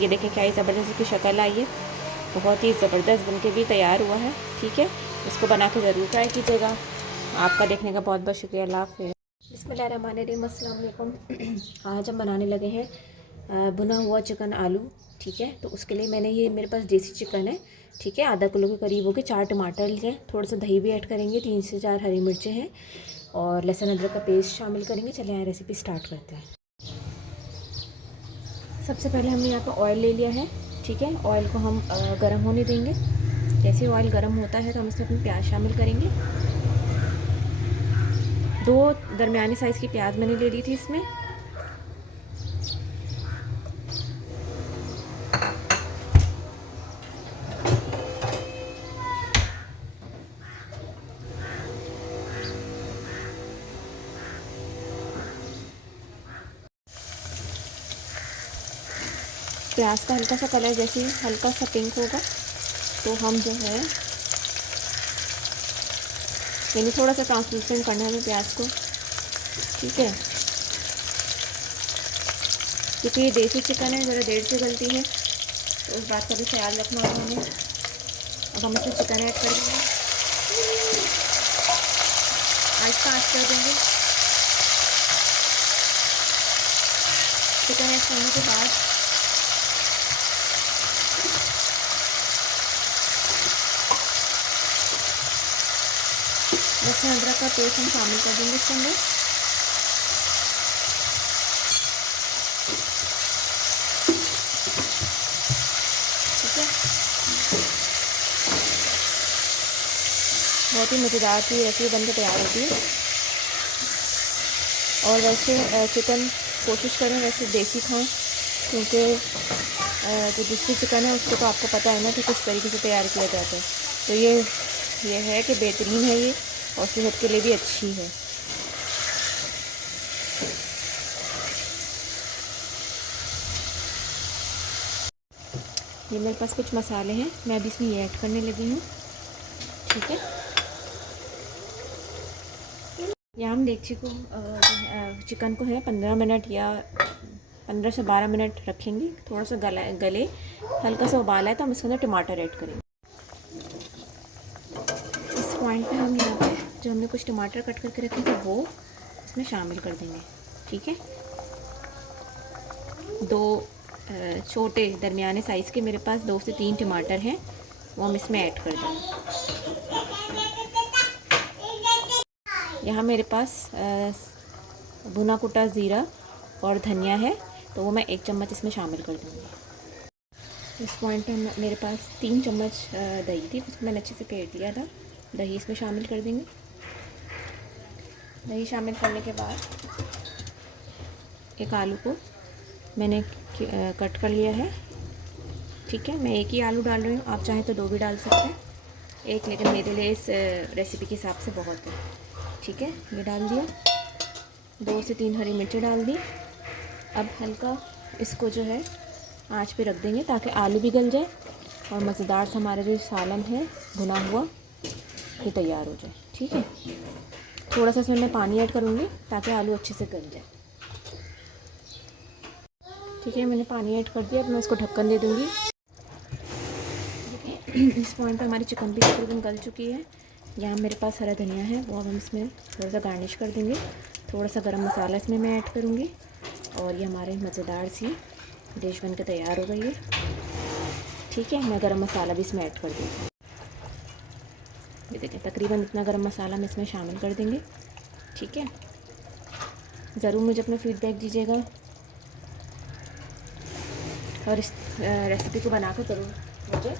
ये देखें क्या ही ज़बरदस्त की शक्ल आई है, बहुत ही ज़बरदस्त बनके भी तैयार हुआ है। ठीक है, इसको बना के ज़रूर ट्राई कीजिएगा। आपका देखने का बहुत बहुत शुक्रिया। अल्लाह हाफ़िज़। बिस्मिल्लाहिर्रहमानिर्रहीम, अस्सलाम वालेकुम। आज हम बनाने लगे हैं भुना हुआ चिकन आलू। ठीक है, तो उसके लिए मैंने ये मेरे पास देसी चिकन है। ठीक है, आधा किलो के करीब हो गए। 4 टमाटर लिए, थोड़ा सा दही भी ऐड करेंगे, 3 से 4 हरी मिर्चें हैं और लहसुन अदरक का पेस्ट शामिल करेंगे। चलिए यहाँ रेसिपी स्टार्ट करते हैं। सबसे पहले हमने यहाँ पर ऑयल ले लिया है। ठीक है, ऑयल को हम गर्म होने देंगे। जैसे ऑयल गर्म होता है तो हम इसमें अपनी प्याज शामिल करेंगे। 2 दरमियानी साइज़ की प्याज मैंने ले ली थी इसमें। प्याज का हल्का सा कलर जैसे हल्का सा पिंक होगा तो हम जो है यानी थोड़ा सा ट्रांसलूसेंट करना है हमें प्याज को। ठीक है, क्योंकि ये देसी चिकन है, ज़रा देर से गलती है तो उस बात का भी ख्याल रखना है हमें। अब हम इसमें चिकन ऐड कर देंगे, आहिस्ता ऐड कर देंगे। चिकन ऐड करने के बाद लहसुन अदरक का पेस्ट हम शामिल कर देंगे इसके अंदर। ठीक है, बहुत ही मज़ेदार सी रेसिपी बनकर तैयार होती है। और वैसे चिकन कोशिश करें वैसे देसी खाएं, क्योंकि जो दूसरी चिकन है उसको तो आपको पता है ना कि किस तरीके से तैयार किया जाता है। तो ये है कि बेहतरीन है ये और सेहत के लिए भी अच्छी है। ये मेरे पास कुछ मसाले हैं, मैं अभी इसमें ये ऐड करने लगी हूँ। ठीक है, यहाँ हम देगची को चिकन को है 15 मिनट या 15 से 12 मिनट रखेंगे। थोड़ा सा गले हल्का सा उबाला है तो हम इसके अंदर टमाटर ऐड करेंगे। इस पॉइंट पे हम यहाँ पे जो हमने कुछ टमाटर कट करके रखे थे वो इसमें शामिल कर देंगे। ठीक है, 2 छोटे दरमियाने साइज़ के मेरे पास 2 से 3 टमाटर हैं, वो हम इसमें ऐड कर देंगे। यहाँ मेरे पास भुना कुटा ज़ीरा और धनिया है तो वो मैं 1 चम्मच इसमें शामिल कर दूँगी। इस पॉइंट पे मेरे पास 3 चम्मच दही थी, उसको मैंने अच्छे से फेंट दिया था। दही इसमें शामिल कर देंगे। दही शामिल करने के बाद एक आलू को मैंने कट कर लिया है। ठीक है, मैं एक ही आलू डाल रही हूँ, आप चाहें तो 2 भी डाल सकते हैं, एक लेकिन मेरे लिए इस रेसिपी के हिसाब से बहुत है। ठीक है, ये डाल दिया, 2 से 3 हरी मिर्ची डाल दी। अब हल्का इसको जो है आंच पे रख देंगे ताकि आलू भी गल जाए और मज़ेदार सा हमारा जो सालन है भुना हुआ ये तैयार हो जाए। ठीक है, थोड़ा सा इसमें मैं पानी ऐड करूँगी ताकि आलू अच्छे से गल जाए। ठीक है, मैंने पानी ऐड कर दिया। अब मैं इसको ढक्कन दे दूँगी। देखिए इस पॉइंट पे हमारी चिकन भी तकरीबन गल चुकी है। यहाँ मेरे पास हरा धनिया है, वो अब हम इसमें थोड़ा सा गार्निश कर देंगे। थोड़ा सा गरम मसाला इसमें मैं ऐड करूँगी और ये हमारे मज़ेदार सी डिश बनकर तैयार हो गई है। ठीक है, मैं गरम मसाला भी इसमें ऐड कर दूँगी। ये देखिए तकरीबन इतना गरम मसाला हम इसमें शामिल कर देंगे। ठीक है, ज़रूर मुझे अपना फ़ीडबैक दीजिएगा और इस रेसिपी को बनाकर ज़रूर मुझे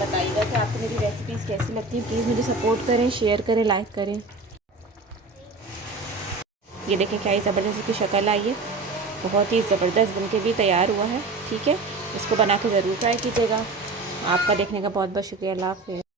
बताइएगा कि आपको मेरी रेसिपीज़ कैसी लगती हैं। प्लीज़ मुझे सपोर्ट करें, शेयर करें, लाइक करें। ये देखें क्या ही ज़बरदस्त की शक्ल आई है, बहुत ही ज़बरदस्त बनके भी तैयार हुआ है। ठीक है, इसको बना के ज़रूर ट्राई कीजिएगा। आपका देखने का बहुत बहुत शुक्रिया। अल्लाह हाफ़िज़।